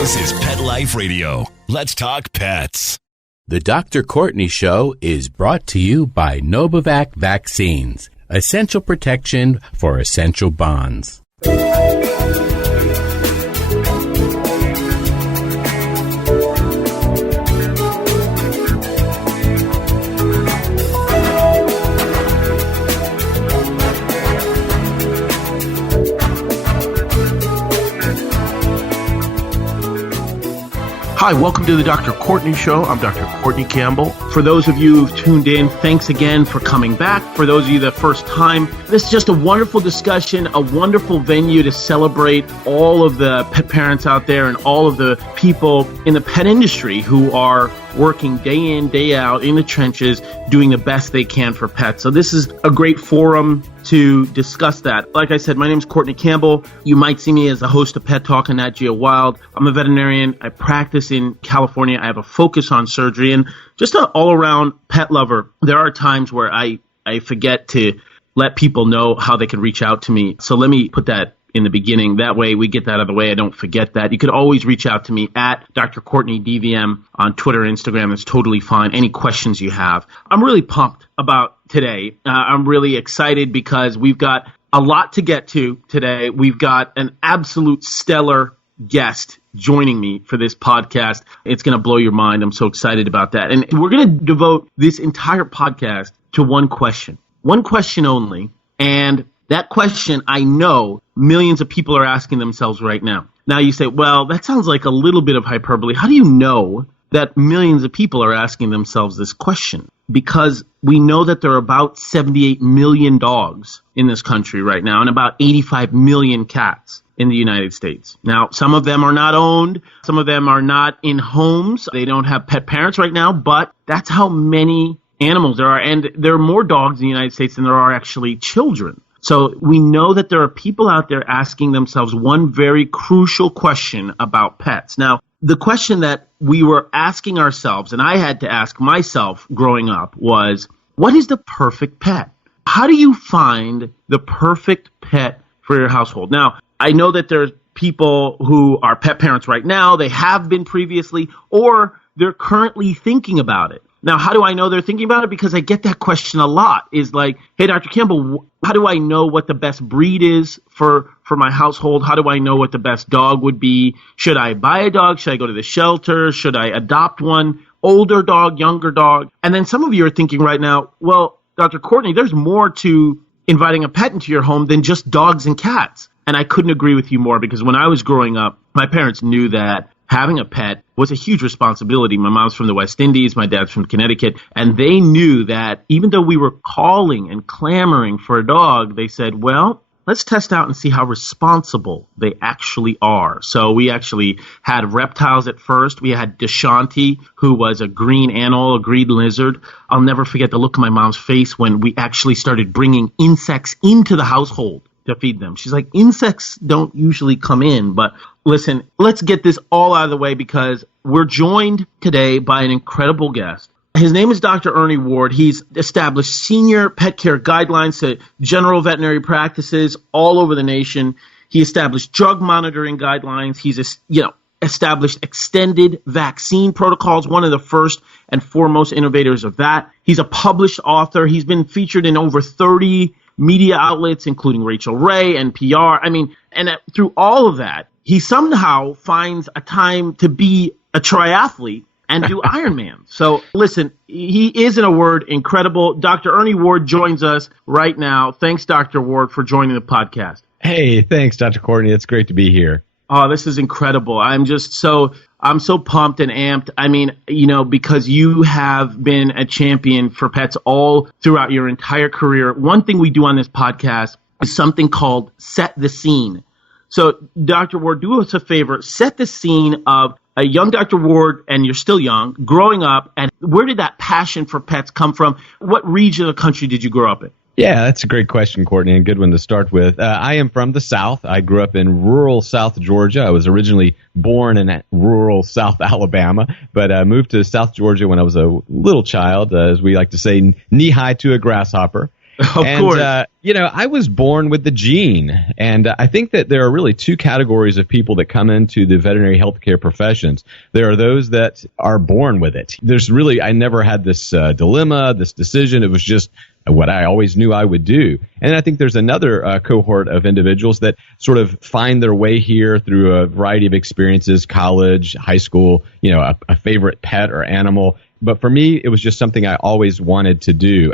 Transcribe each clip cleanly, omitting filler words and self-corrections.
This is Pet Life Radio. Let's talk pets. The DrCourtney Show is brought to you by Novavax Vaccines, essential protection for essential bonds. Hi, welcome to the DrCourtney Show. I'm Dr. Courtney Campbell. For those of you who've tuned in, thanks again for coming back. For those of you the first time, this is just a wonderful discussion, a wonderful venue to celebrate all of the pet parents out there and all of the people in the pet industry who are working day in, day out in the trenches, doing the best they can for pets. So this is a great forum to discuss that. Like I said, my name is Courtney Campbell. You might see me as a host of Pet Talk on Nat Geo Wild. I'm a veterinarian. I practice in California. I have a focus on surgery and just an all-around pet lover. There are times where I forget to let people know how they can reach out to me. So let me put that in the beginning. That way we get that out of the way. I don't forget that. You could always reach out to me at DrCourtney DVM on Twitter, Instagram. That's totally fine. Any questions you have. I'm really pumped about today. I'm really excited because we've got a lot to get to today. We've got an absolute stellar guest joining me for this podcast. It's going to blow your mind. I'm so excited about that. And we're going to devote this entire podcast to one question only. And that question, I know millions of people are asking themselves right now. Now you say, well, that sounds like a little bit of hyperbole. How do you know that millions of people are asking themselves this question? Because we know that there are about 78 million dogs in this country right now and about 85 million cats in the United States. Now, some of them are not owned. Some of them are not in homes. They don't have pet parents right now, but that's how many animals there are. And there are more dogs in the United States than there are actually children. So we know that there are people out there asking themselves one very crucial question about pets. Now, the question that we were asking ourselves, and I had to ask myself growing up, was, what is the perfect pet? How do you find the perfect pet for your household? Now, I know that there's people who are pet parents right now, they have been previously, or they're currently thinking about it. Now, how do I know they're thinking about it? Because I get that question a lot. Is like, hey, Dr. Campbell, how do I know what the best breed is for my household? How do I know what the best dog would be? Should I buy a dog? Should I go to the shelter? Should I adopt one? Older dog, younger dog? And then some of you are thinking right now, well, Dr. Courtney, there's more to inviting a pet into your home than just dogs and cats. And I couldn't agree with you more, because when I was growing up, my parents knew that having a pet was a huge responsibility. My mom's from the West Indies, my dad's from Connecticut, and they knew that even though we were calling and clamoring for a dog, they said, well, let's test out and see how responsible they actually are. So we actually had reptiles at first. We had Deshanti, who was a green animal, a green lizard. I'll never forget the look on my mom's face when we actually started bringing insects into the household to feed them. She's like, insects don't usually come in, but listen, let's get this all out of the way, because we're joined today by an incredible guest. His name is Dr. Ernie Ward. He's established senior pet care guidelines to general veterinary practices all over the nation. He established drug monitoring guidelines. He's established extended vaccine protocols, one of the first and foremost innovators of that. He's a published author. He's been featured in over 30 media outlets, including Rachel Ray, NPR. Through all of that, he somehow finds a time to be a triathlete and do Ironman. So listen, he is, in a word, incredible. Dr. Ernie Ward joins us right now. Thanks, Dr. Ward, for joining the podcast. Hey, thanks, Dr. Courtney. It's great to be here. Oh, this is incredible. I'm so pumped and amped. Because you have been a champion for pets all throughout your entire career. One thing we do on this podcast is something called Set the Scene. So, Dr. Ward, do us a favor. Set the scene of a young Dr. Ward, and you're still young, growing up, and where did that passion for pets come from? What region of the country did you grow up in? Yeah, that's a great question, Courtney, and a good one to start with. I am from the South. I grew up in rural South Georgia. I was originally born in rural South Alabama, but I moved to South Georgia when I was a little child, as we like to say, knee-high to a grasshopper. Of course. I was born with the gene, and I think that there are really two categories of people that come into the veterinary healthcare professions. There are those that are born with it. I never had this dilemma, this decision. It was just what I always knew I would do. And I think there's another cohort of individuals that sort of find their way here through a variety of experiences, college, high school, a favorite pet or animal. But for me, it was just something I always wanted to do.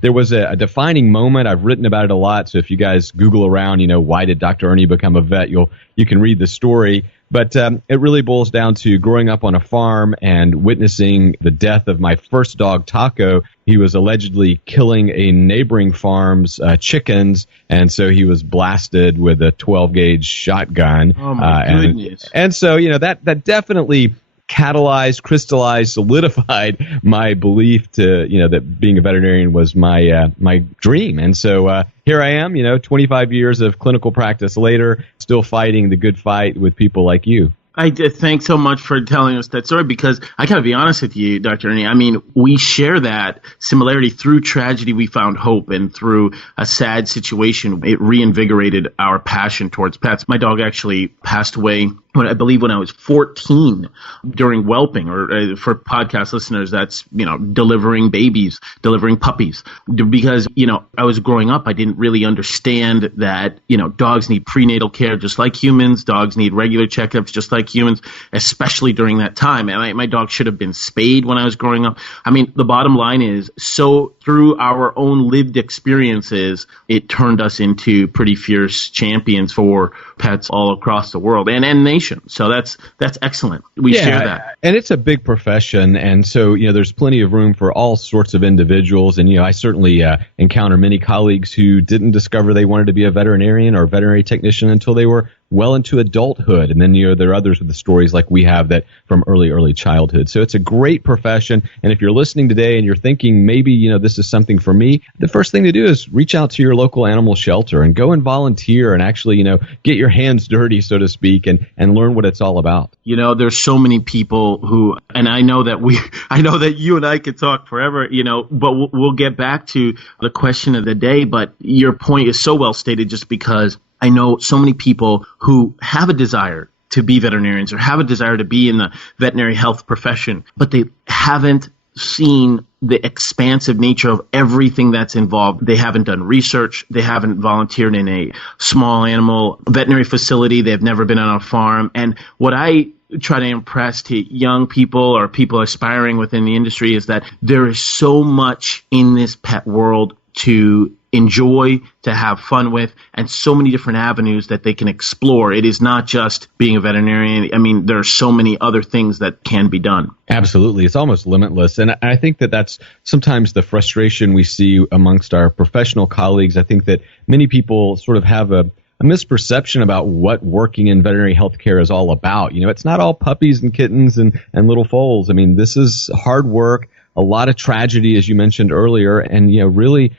There was a defining moment. I've written about it a lot. So if you guys Google around, why did Dr. Ernie become a vet, you can read the story. But it really boils down to growing up on a farm and witnessing the death of my first dog, Taco. He was allegedly killing a neighboring farm's chickens, and so he was blasted with a 12-gauge shotgun. Oh, my goodness. And so, that definitely catalyzed, crystallized, solidified my belief that being a veterinarian was my dream. And so here I am, 25 years of clinical practice later, still fighting the good fight with people like you. I did. Thanks so much for telling us that story, because I got to be honest with you, Dr. Ernie. I mean, we share that similarity. Through tragedy, we found hope, and through a sad situation, it reinvigorated our passion towards pets. My dog actually passed away when I was 14 during whelping, or for podcast listeners, that's, delivering babies, delivering puppies. Because, I was growing up, I didn't really understand that, dogs need prenatal care just like humans. Dogs need regular checkups just like humans, especially during that time. And my dog should have been spayed when I was growing up. I mean, the bottom line is, so through our own lived experiences, it turned us into pretty fierce champions for pets all across the world and nation. So that's excellent. We share that. And it's a big profession. And so, there's plenty of room for all sorts of individuals. And, I certainly encounter many colleagues who didn't discover they wanted to be a veterinarian or a veterinary technician until they were well into adulthood. And then, there are others with the stories like we have that from early childhood. So it's a great profession. And if you're listening today and you're thinking maybe, this is something for me, the first thing to do is reach out to your local animal shelter and go and volunteer and actually, get your hands dirty, so to speak, and learn what it's all about. There's so many people who, and I know that you and I could talk forever, but we'll get back to the question of the day. But your point is so well stated, just because I know so many people who have a desire to be veterinarians or have a desire to be in the veterinary health profession, but they haven't seen the expansive nature of everything that's involved. They haven't done research. They haven't volunteered in a small animal veterinary facility. They've never been on a farm. And what I try to impress to young people or people aspiring within the industry is that there is so much in this pet world to enjoy, to have fun with, and so many different avenues that they can explore. It is not just being a veterinarian. I mean, there are so many other things that can be done. Absolutely. It's almost limitless. And I think that that's sometimes the frustration we see amongst our professional colleagues. I think that many people sort of have a misperception about what working in veterinary healthcare is all about. It's not all puppies and kittens and little foals. I mean, this is hard work, a lot of tragedy, as you mentioned earlier, and really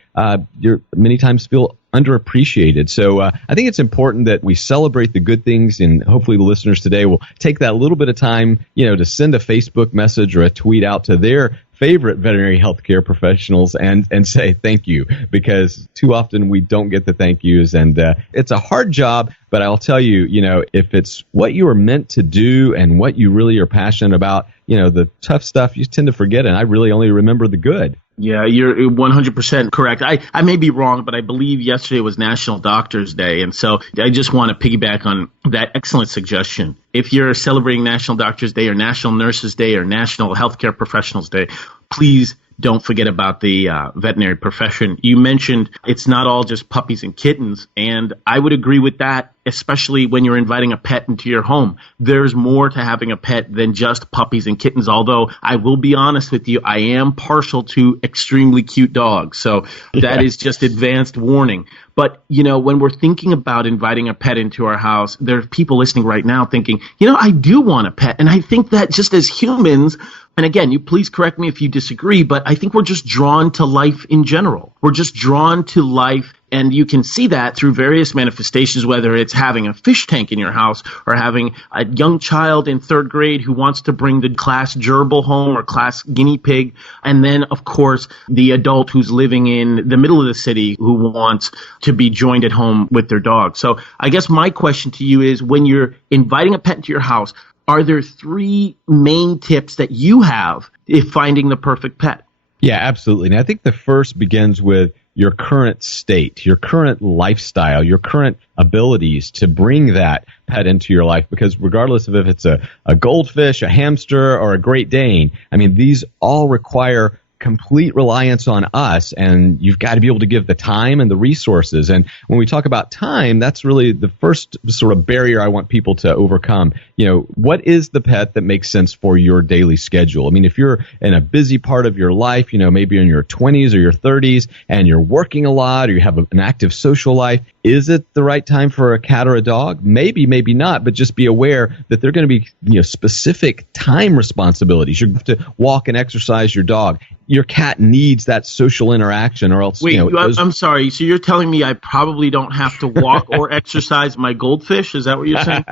you're many times feel underappreciated. So I think it's important that we celebrate the good things, and hopefully the listeners today will take that little bit of time, to send a Facebook message or a tweet out to their favorite veterinary healthcare professionals and say thank you, because too often we don't get the thank yous, and it's a hard job. But I'll tell you, if it's what you are meant to do and what you really are passionate about, the tough stuff you tend to forget, and I really only remember the good. Yeah, you're 100% correct. I may be wrong, but I believe yesterday was National Doctors Day. And so I just want to piggyback on that excellent suggestion. If you're celebrating National Doctors Day or National Nurses Day or National Healthcare Professionals Day, please don't forget about the veterinary profession. You mentioned it's not all just puppies and kittens, and I would agree with that, especially when you're inviting a pet into your home. There's more to having a pet than just puppies and kittens, although I will be honest with you, I am partial to extremely cute dogs. So that is just advanced warning. But, when we're thinking about inviting a pet into our house, there are people listening right now thinking, I do want a pet. And I think that just as humans, and again, you please correct me if you disagree, but I think we're just drawn to life in general. We're just drawn to life And you can see that through various manifestations, whether it's having a fish tank in your house or having a young child in third grade who wants to bring the class gerbil home or class guinea pig. And then, of course, the adult who's living in the middle of the city who wants to be joined at home with their dog. So I guess my question to you is, when you're inviting a pet into your house, are there 3 main tips that you have if finding the perfect pet? Yeah, absolutely. And I think the first begins with your current state, your current lifestyle, your current abilities to bring that pet into your life. Because regardless of if it's a goldfish, a hamster, or a Great Dane, I mean, these all require complete reliance on us, and you've got to be able to give the time and the resources. And when we talk about time, that's really the first sort of barrier I want people to overcome. You know, what is the pet that makes sense for your daily schedule? I mean, if you're in a busy part of your life, you know, maybe in your 20s or your 30s, and you're working a lot, or you have an active social life, is it the right time for a cat or a dog? Maybe, maybe not, but just be aware that there are going to be, you know, specific time responsibilities. You have to walk and exercise your dog. Your cat needs that social interaction, or else. Wait, you know, I'm sorry. So you're telling me I probably don't have to walk or exercise my goldfish? Is that what you're saying?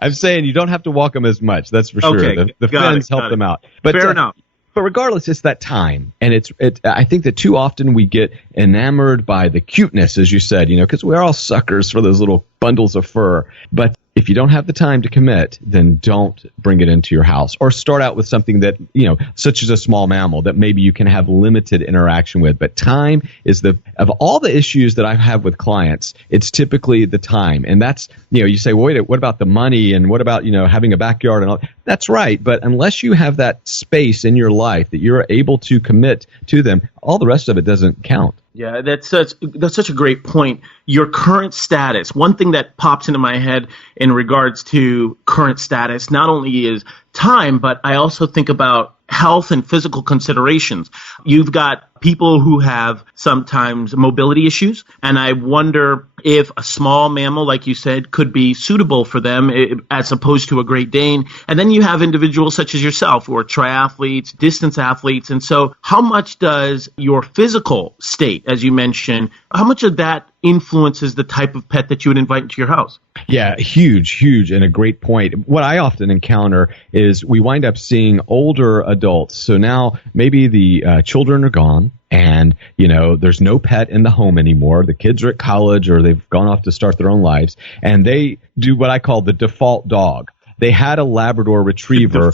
I'm saying you don't have to walk them as much. That's for sure. Okay, The fins help them out. But, fair enough. But regardless, it's that time. And I think that too often we get enamored by the cuteness, as you said, you know, because we're all suckers for those little bundles of fur. But if you don't have the time to commit, then don't bring it into your house, or start out with something that, you know, such as a small mammal that maybe you can have limited interaction with. But time is of all the issues that I have with clients, it's typically the time. And that's, you know, you say, well, wait, what about the money? And what about, you know, having a backyard and all? That's right. But unless you have that space in your life that you're able to commit to them, all the rest of it doesn't count. Yeah, that's such a great point. Your current status, one thing that pops into my head in regards to current status, not only is time, but I also think about health and physical considerations. You've got people who have sometimes mobility issues, and I wonder if a small mammal, like you said, could be suitable for them as opposed to a Great Dane. And then you have individuals such as yourself who are triathletes, distance athletes. And so how much does your physical state, as you mentioned, how much of that influences the type of pet that you would invite into your house? Yeah, huge, and a great point. What I often encounter is we wind up seeing older adults. So now maybe the children are gone, and, you know, there's no pet in the home anymore. The kids are at college, or they've gone off to start their own lives, and they do what I call the default dog. They had a Labrador Retriever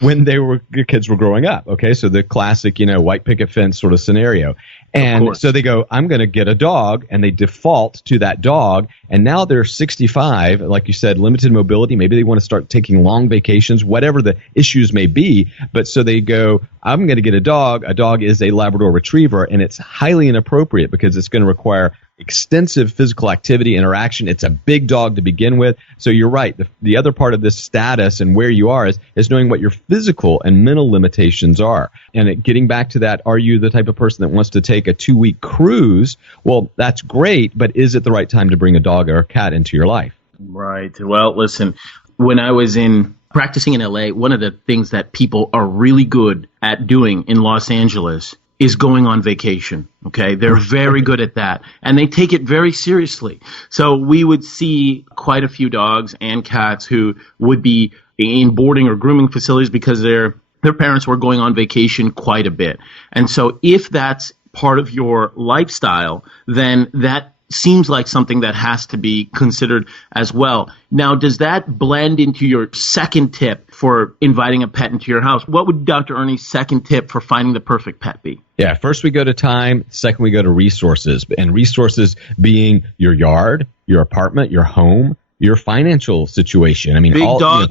when the kids were growing up. Okay, so the classic, you know, white picket fence sort of scenario. And so they go, I'm going to get a dog, and they default to that dog. And now they're 65, like you said, limited mobility. Maybe they want to start taking long vacations, whatever the issues may be. But so they go, I'm going to get a dog. A dog is a Labrador Retriever, and it's highly inappropriate because it's going to require extensive physical activity, interaction. It's a big dog to begin with. So you're right. The other part of this status and where you are is knowing what your physical and mental limitations are. And getting back to that, are you the type of person that wants to take a 2-week cruise? Well, that's great, but is it the right time to bring a dog or a cat into your life? Right. Well, listen, when I was practicing in LA, one of the things that people are really good at doing in Los Angeles is going on vacation. Okay, they're very good at that, and they take it very seriously. So we would see quite a few dogs and cats who would be in boarding or grooming facilities because their parents were going on vacation quite a bit. And so if that's part of your lifestyle, then that seems like something that has to be considered as well. Now, does that blend into your second tip for inviting a pet into your house? What would Dr. Ernie's second tip for finding the perfect pet be? Yeah, first we go to time, second we go to resources, and resources being your yard, your apartment, your home, your financial situation. I mean,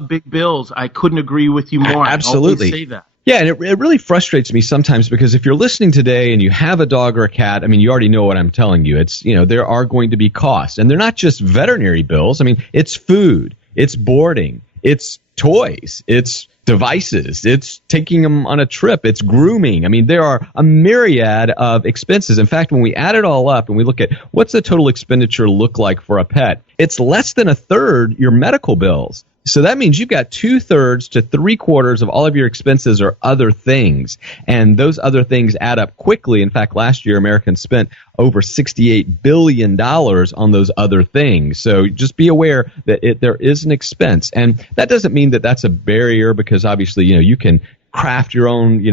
big bills. I couldn't agree with you more. Absolutely. I always say that. Yeah, and it really frustrates me sometimes because if you're listening today and you have a dog or a cat, I mean, you already know what I'm telling you. It's, you know, there are going to be costs, and they're not just veterinary bills. I mean, it's food, it's boarding, it's toys, it's devices, it's taking them on a trip, it's grooming. I mean, there are a myriad of expenses. In fact, when we add it all up and we look at what's the total expenditure look like for a pet, it's less than a third your medical bills. So that means you've got 2/3 to 3/4 of all of your expenses are other things. And those other things add up quickly. In fact, last year, Americans spent over $68 billion on those other things. So just be aware that there is an expense. And that doesn't mean that that's a barrier, because obviously, you can craft your own,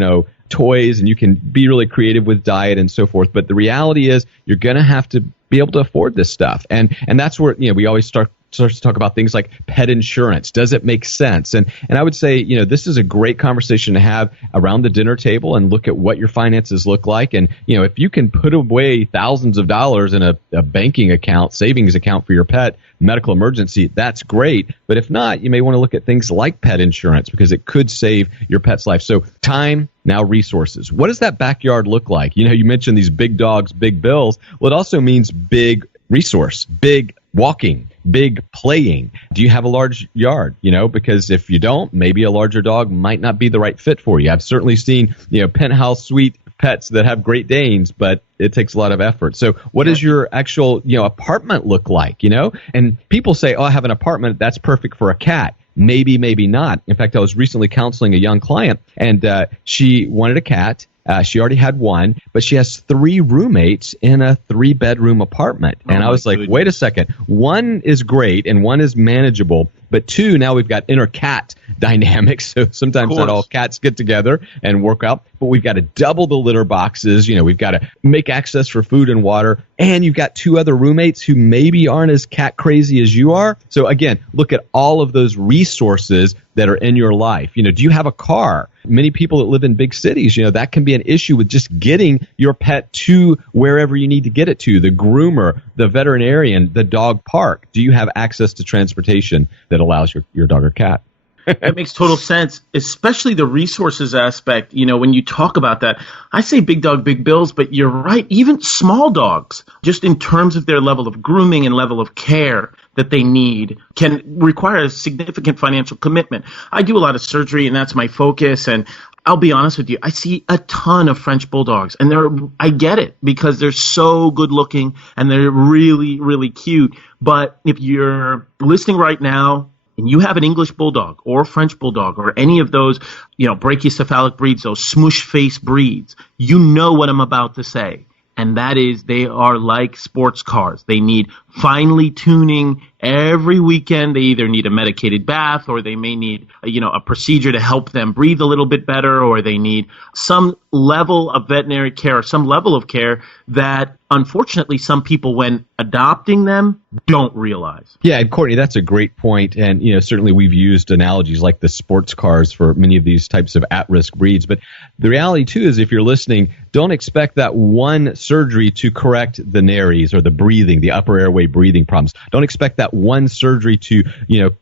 toys, and you can be really creative with diet and so forth. But the reality is you're going to have to be able to afford this stuff. And that's where, we always start to talk about things like pet insurance. Does it make sense? And I would say, this is a great conversation to have around the dinner table and look at what your finances look like. And, if you can put away thousands of dollars in a banking account, savings account for your pet, medical emergency, that's great. But if not, you may want to look at things like pet insurance, because it could save your pet's life. So time, now resources. What does that backyard look like? You mentioned these big dogs, big bills. Well, it also means big resource, big walking, big playing. Do you have a large yard? Because if you don't, maybe a larger dog might not be the right fit for you. I've certainly seen, penthouse suite pets that have Great Danes, but it takes a lot of effort. So what does your actual, apartment look like, And people say, oh, I have an apartment that's perfect for a cat. Maybe, maybe not. In fact, I was recently counseling a young client, and she wanted a cat. She already had one, but she has 3 roommates in a 3-bedroom apartment. And I was like, wait a second. 1 is great and 1 is manageable, but 2, now we've got inner cat dynamics. So sometimes not all cats get together and work out, but we've got to double the litter boxes. We've got to make access for food and water. And you've got 2 other roommates who maybe aren't as cat crazy as you are. So again, look at all of those resources that are in your life. Do you have a car? Many people that live in big cities, that can be an issue with just getting your pet to wherever you need to get it to, the groomer, the veterinarian, the dog park. Do you have access to transportation that allows your dog or cat? That makes total sense, especially the resources aspect. When you talk about that, I say big dog, big bills, but you're right. Even small dogs, just in terms of their level of grooming and level of care that they need, can require a significant financial commitment. I do a lot of surgery, and that's my focus. And I'll be honest with you, I see a ton of French bulldogs, and I get it, because they're so good looking and they're really, really cute. But if you're listening right now, and you have an English bulldog or a French bulldog or any of those, brachycephalic breeds, those smoosh face breeds, you know what I'm about to say. And that is, they are like sports cars. They need finely tuning every weekend. They either need a medicated bath, or they may need, a procedure to help them breathe a little bit better, or they need some level of veterinary care, or some level of care that, unfortunately, some people, when adopting them, don't realize. Yeah, and Courtney, that's a great point. And, certainly we've used analogies like the sports cars for many of these types of at-risk breeds. But the reality, too, is if you're listening, don't expect that one surgery to correct the nares or the breathing, the upper airway breathing problems. Don't expect that one surgery to,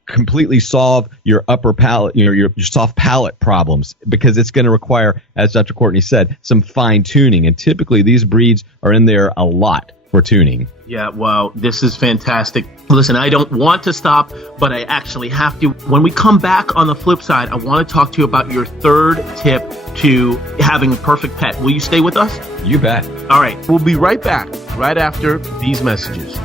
completely solve your upper palate, your soft palate problems, because it's going to require, as Dr. Courtney said, some fine tuning. And typically these breeds are in there a lot for tuning. Yeah, wow, this is fantastic. Listen, I don't want to stop, but I actually have to. When we come back on the flip side, I want to talk to you about your 3rd tip to having a perfect pet. Will you stay with us? You bet. All right, we'll be right back, right after these messages.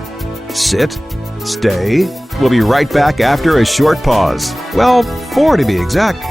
Sit, stay. We'll be right back after a short pause. Well, 4 to be exact.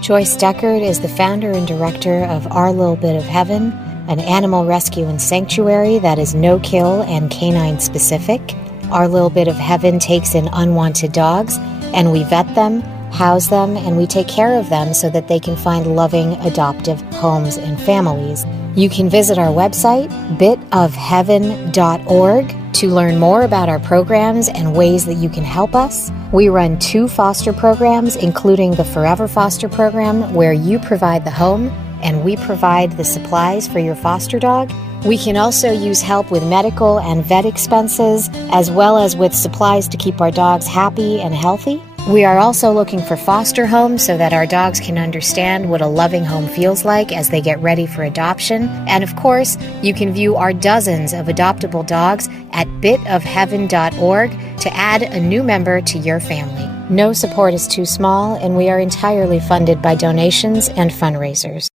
Joyce Deckard is the founder and director of Our Little Bit of Heaven, an animal rescue and sanctuary that is no-kill and canine specific. Our Little Bit of Heaven takes in unwanted dogs, and we vet them, house them, and we take care of them so that they can find loving adoptive homes and families. You can visit our website, bitofheaven.org, to learn more about our programs and ways that you can help us. We run 2 foster programs, including the Forever Foster Program, where you provide the home and we provide the supplies for your foster dog. We can also use help with medical and vet expenses, as well as with supplies to keep our dogs happy and healthy. We are also looking for foster homes so that our dogs can understand what a loving home feels like as they get ready for adoption. And of course, you can view our dozens of adoptable dogs at bitofheaven.org to add a new member to your family. No support is too small, and we are entirely funded by donations and fundraisers.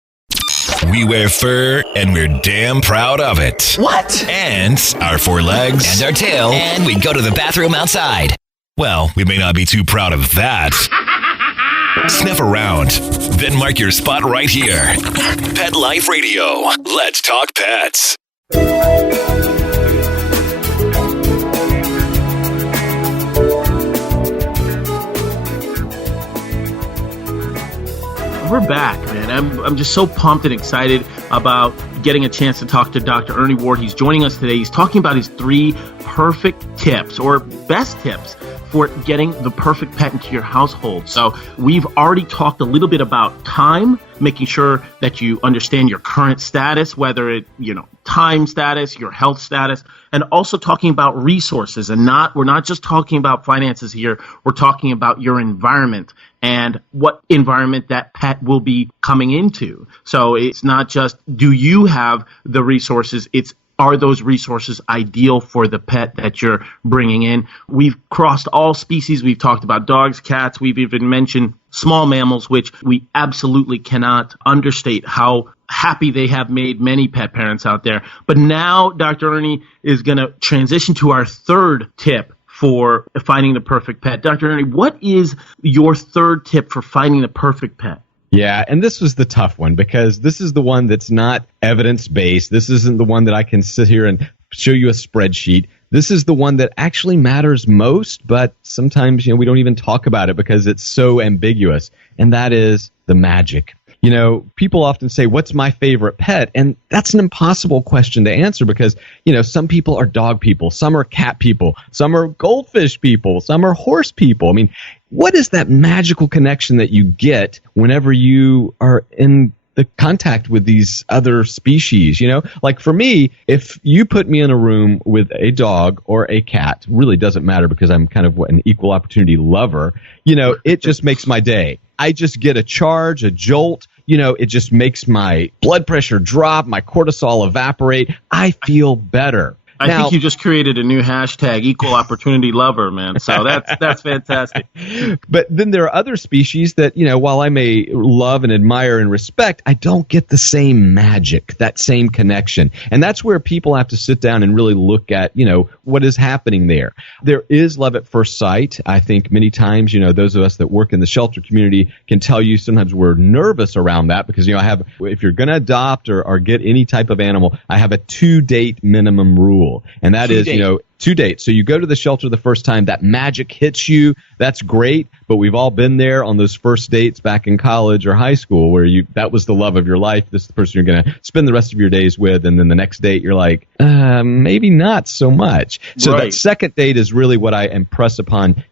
We wear fur, and we're damn proud of it. What? And our 4 legs. And our tail. And we go to the bathroom outside. Well, we may not be too proud of that. Sniff around, then mark your spot right here. Pet Life Radio. Let's talk pets. We're back, man. I'm just so pumped and excited about getting a chance to talk to Dr. Ernie Ward. He's joining us today. He's talking about his 3 perfect tips or best tips for getting the perfect pet into your household. So we've already talked a little bit about time, making sure that you understand your current status, whether it, time status, your health status, and also talking about resources. And we're not just talking about finances here. We're talking about your environment and what environment that pet will be coming into. So it's not just, do you have the resources? It's, are those resources ideal for the pet that you're bringing in? We've crossed all species. We've talked about dogs, cats. We've even mentioned small mammals, which we absolutely cannot understate how happy they have made many pet parents out there. But now Dr. Ernie is going to transition to our 3rd tip for finding the perfect pet. Dr. Ernie, what is your 3rd tip for finding the perfect pet? Yeah, and this was the tough one because this is the one that's not evidence-based. This isn't the one that I can sit here and show you a spreadsheet. This is the one that actually matters most, but sometimes, we don't even talk about it because it's so ambiguous, and that is the magic. People often say, what's my favorite pet? And that's an impossible question to answer because, some people are dog people, some are cat people, some are goldfish people, some are horse people. I mean, what is that magical connection that you get whenever you are in the contact with these other species? Like for me, if you put me in a room with a dog or a cat, really doesn't matter because I'm kind of an equal opportunity lover, it just makes my day. I just get a charge, a jolt. It just makes my blood pressure drop, my cortisol evaporate. I feel better. I think you just created a new hashtag, equal opportunity lover, man. So that's fantastic. But then there are other species that, while I may love and admire and respect, I don't get the same magic, that same connection. And that's where people have to sit down and really look at, what is happening there. There is love at first sight. I think many times, those of us that work in the shelter community can tell you sometimes we're nervous around that because, if you're going to adopt or get any type of animal, I have a 2-date minimum rule. And that is, 2 dates. So you go to the shelter the first time, that magic hits you. That's great. But we've all been there on those first dates back in college or high school where that was the love of your life. This is the person you're going to spend the rest of your days with. And then the next date, you're like, maybe not so much. So Right. That second date is really what I impress upon,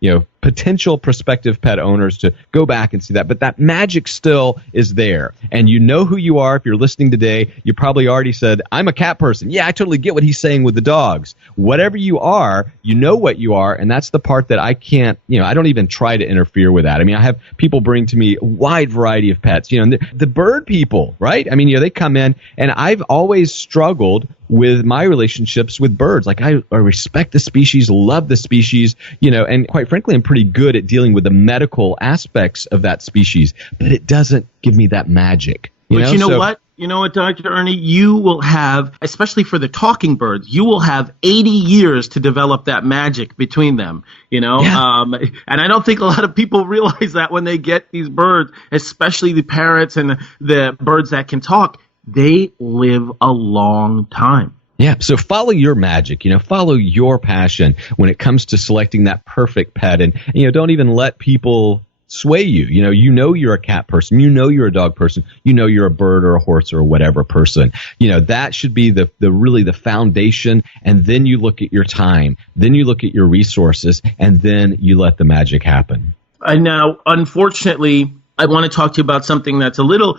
potential prospective pet owners to go back and see that. But that magic still is there. And you know who you are. If you're listening today, you probably already said, I'm a cat person. Yeah, I totally get what he's saying with the dogs. Whatever you are, you know what you are. And that's the part that I can't, I don't even try to interfere with that. I mean, I have people bring to me a wide variety of pets, and the bird people, right? I mean, they come in and I've always struggled with my relationships with birds. Like I respect the species, love the species, and quite frankly, I'm pretty good at dealing with the medical aspects of that species, but it doesn't give me that magic. But you know what? You know what, Dr. Ernie? You will have, especially for the talking birds, you will have 80 years to develop that magic between them, Yeah. And I don't think a lot of people realize that when they get these birds, especially the parrots and the birds that can talk, they live a long time. Yeah, so follow your magic, follow your passion when it comes to selecting that perfect pet. And, don't even let people sway you. You're a cat person. You're a dog person. You're a bird or a horse or whatever person. That should be the really the foundation. And then you look at your time. Then you look at your resources. And then you let the magic happen. And now, unfortunately, I want to talk to you about something that's a little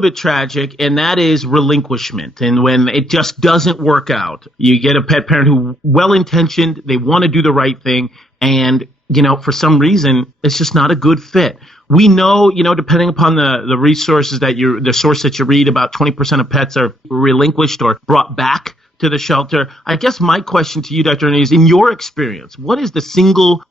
bit tragic, and that is relinquishment. And when it just doesn't work out, you get a pet parent who well-intentioned, they want to do the right thing, and for some reason, it's just not a good fit. We know, depending upon the resources the source that you read, about 20% of pets are relinquished or brought back to the shelter. I guess my question to you, Dr. Ernie, is in your experience, what is the single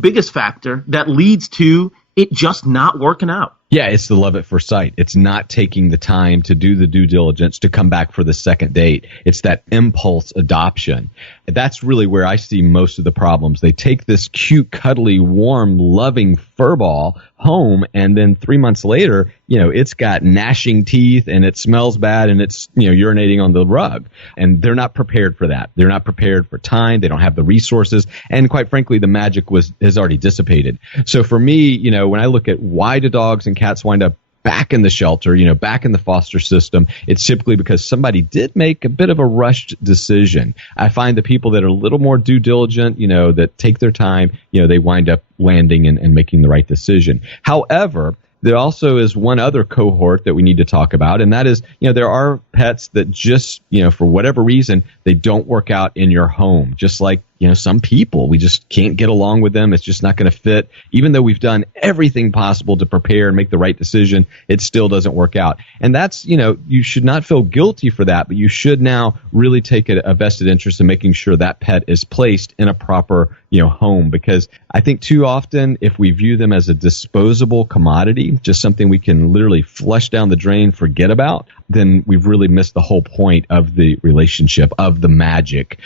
biggest factor that leads to it just not working out? Yeah, it's the love at first sight. It's not taking the time to do the due diligence to come back for the second date. It's that impulse adoption. That's really where I see most of the problems. They take this cute, cuddly, warm, loving furball home, and then 3 months later, it's got gnashing teeth and it smells bad and it's, urinating on the rug. And they're not prepared for that. They're not prepared for time. They don't have the resources. And quite frankly, the magic has already dissipated. So for me, when I look at why do dogs and cats wind up back in the shelter, back in the foster system, it's typically because somebody did make a bit of a rushed decision. I find the people that are a little more due diligent, that take their time, they wind up landing and making the right decision. However, there also is one other cohort that we need to talk about, and that is, there are pets that just, for whatever reason, they don't work out in your home. Just like, some people, we just can't get along with them. It's just not going to fit. Even though we've done everything possible to prepare and make the right decision, it still doesn't work out. And that's, you should not feel guilty for that, but you should now really take a vested interest in making sure that pet is placed in a proper, home. Because I think too often, if we view them as a disposable commodity, just something we can literally flush down the drain, forget about, then we've really missed the whole point of the relationship, of the magic,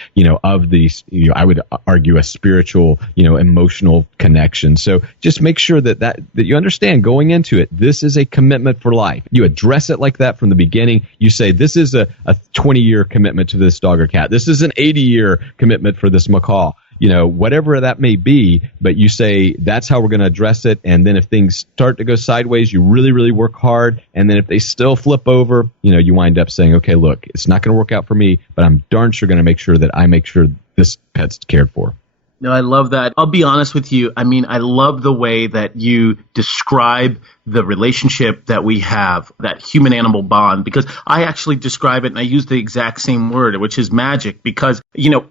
of the, I would argue, a spiritual, emotional connection. So just make sure that you understand going into it, this is a commitment for life. You address it like that from the beginning. You say, this is a 20-year commitment to this dog or cat. This is an 80-year commitment for this macaw. Whatever that may be, but you say that's how we're going to address it. And then if things start to go sideways, you really, really work hard. And then if they still flip over, you wind up saying, okay, look, it's not going to work out for me, but I'm darn sure going to make sure that I make sure this pet's cared for. No, I love that. I'll be honest with you. I mean, I love the way that you describe the relationship that we have, that human-animal bond, because I actually describe it and I use the exact same word, which is magic, because,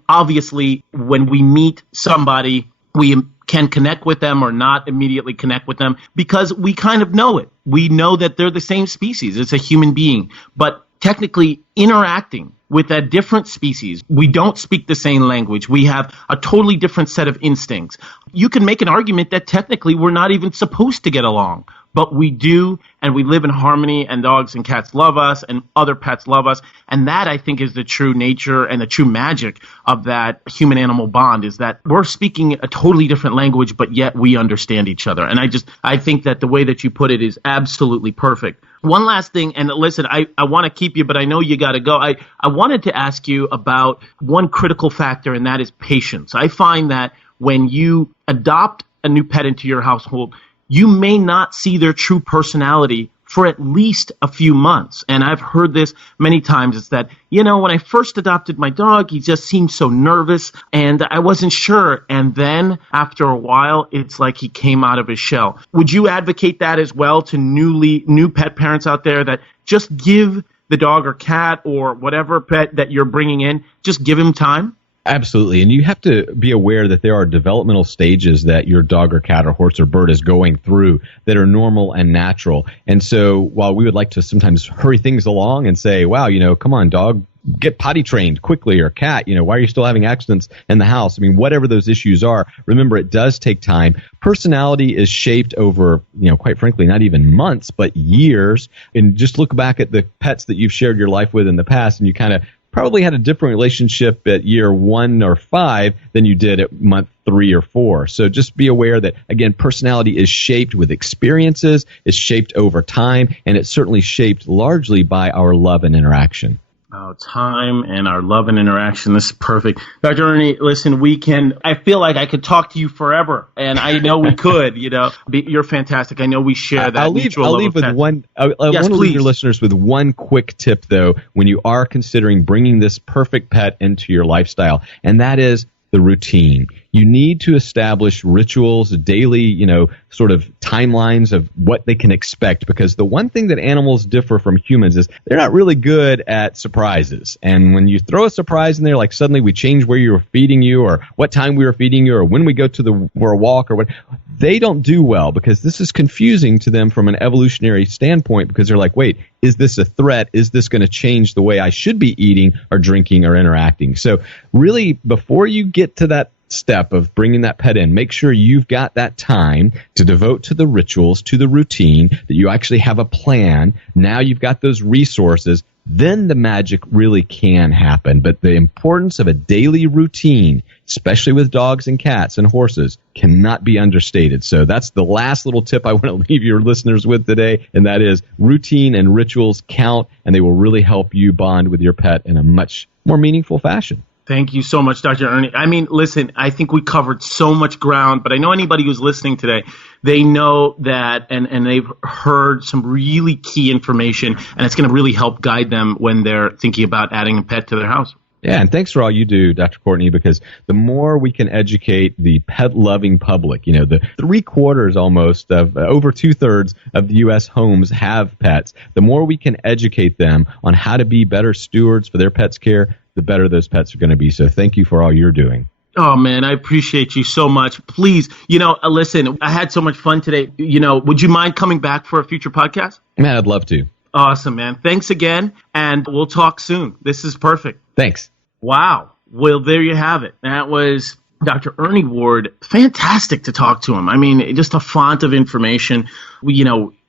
obviously when we meet somebody, we can connect with them or not immediately connect with them because we kind of know it. We know that they're the same species. It's a human being. But technically interacting with a different species, we don't speak the same language. We have a totally different set of instincts. You can make an argument that technically we're not even supposed to get along, but we do, and we live in harmony, and dogs and cats love us, and other pets love us. And that, I think, is the true nature and the true magic of that human-animal bond, is that we're speaking a totally different language, but yet we understand each other. And I think that the way that you put it is absolutely perfect. One last thing, and listen, I want to keep you, but I know you got to go. I wanted to ask you about one critical factor, and that is patience. I find that when you adopt a new pet into your household, you may not see their true personality for at least a few months. And I've heard this many times. It's that, when I first adopted my dog, he just seemed so nervous and I wasn't sure. And then after a while, it's like he came out of his shell. Would you advocate that as well to new pet parents out there, that just give the dog or cat or whatever pet that you're bringing in, just give him time? Absolutely. And you have to be aware that there are developmental stages that your dog or cat or horse or bird is going through that are normal and natural. And so while we would like to sometimes hurry things along and say, wow, come on, dog, get potty trained quickly, or cat, why are you still having accidents in the house? I mean, whatever those issues are, remember, it does take time. Personality is shaped over, quite frankly, not even months, but years. And just look back at the pets that you've shared your life with in the past, and you kind of probably had a different relationship at year 1 or 5 than you did at month 3 or 4. So just be aware that, again, personality is shaped with experiences, it's shaped over time, and it's certainly shaped largely by our love and interaction. Oh, time and our love and interaction. This is perfect. Dr. Ernie, listen, I feel like I could talk to you forever, and I know we could, You're fantastic. I know we share that. I'll leave with one. I want to leave your listeners with one quick tip, though, when you are considering bringing this perfect pet into your lifestyle, and that is the routine. You need to establish rituals, daily, sort of timelines of what they can expect, because the one thing that animals differ from humans is they're not really good at surprises. And when you throw a surprise in there, like suddenly we change where you were feeding you, or what time we were feeding you, or when we go for a walk, or what, they don't do well, because this is confusing to them from an evolutionary standpoint, because they're like, wait, is this a threat? Is this going to change the way I should be eating or drinking or interacting? So really, before you get to that step of bringing that pet in, make sure you've got that time to devote to the rituals, to the routine, that you actually have a plan. Now you've got those resources. Then the magic really can happen. But the importance of a daily routine, especially with dogs and cats and horses, cannot be understated. So that's the last little tip I want to leave your listeners with today, and that is routine and rituals count, and they will really help you bond with your pet in a much more meaningful fashion. Thank you so much, Dr. Ernie. I mean, listen, I think we covered so much ground, but I know anybody who's listening today, they know that and they've heard some really key information, and it's going to really help guide them when they're thinking about adding a pet to their house. Yeah, and thanks for all you do, Dr. Courtney, because the more we can educate the pet-loving public, the 3/4 almost of over 2/3 of the U.S. homes have pets, the more we can educate them on how to be better stewards for their pets' care, the better those pets are going to be. So thank you for all you're doing. Oh, man, I appreciate you so much. Please, listen, I had so much fun today. Would you mind coming back for a future podcast? Man, I'd love to. Awesome, man. Thanks again, and we'll talk soon. This is perfect. Thanks. Wow. Well, there you have it. That was Dr. Ernie Ward. Fantastic to talk to him. I mean, just a font of information.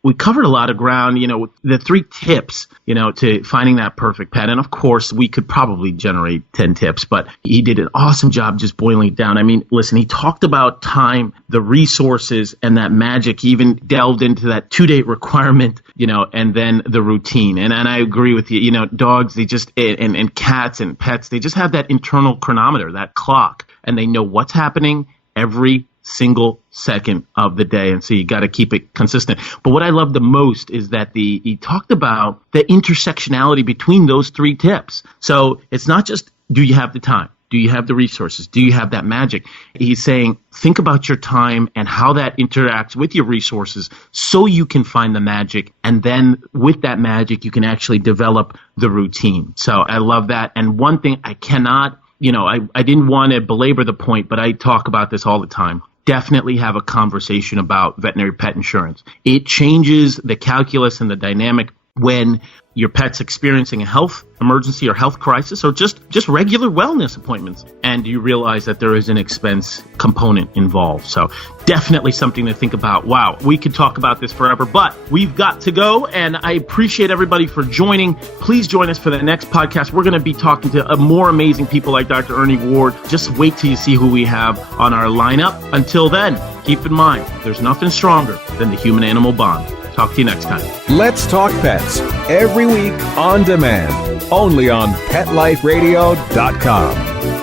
We covered a lot of ground, the 3 tips, to finding that perfect pet. And of course, we could probably generate 10 tips, but he did an awesome job just boiling it down. I mean, listen, he talked about time, the resources, and that magic. He even delved into that 2-date requirement, and then the routine. And I agree with you, dogs, they just, and cats and pets, they just have that internal chronometer, that clock, and they know what's happening every single second of the day, and so you got to keep it consistent. But what I love the most is that he talked about the intersectionality between those 3 tips. So it's not just, do you have the time? Do you have the resources? Do you have that magic? He's saying, think about your time and how that interacts with your resources so you can find the magic. And then with that magic, you can actually develop the routine. So I love that. And one thing I cannot, I didn't want to belabor the point, but I talk about this all the time. Definitely have a conversation about veterinary pet insurance. It changes the calculus and the dynamic when your pet's experiencing a health emergency or health crisis or just regular wellness appointments, and you realize that there is an expense component involved. So definitely something to think about. Wow, we could talk about this forever, but we've got to go, and I appreciate everybody for joining. Please join us for the next podcast. We're going to be talking to more amazing people like Dr. Ernie Ward. Just wait till you see who we have on our lineup. Until then, keep in mind, there's nothing stronger than the human-animal bond. Talk to you next time. Let's Talk Pets, every week on demand, only on PetLifeRadio.com.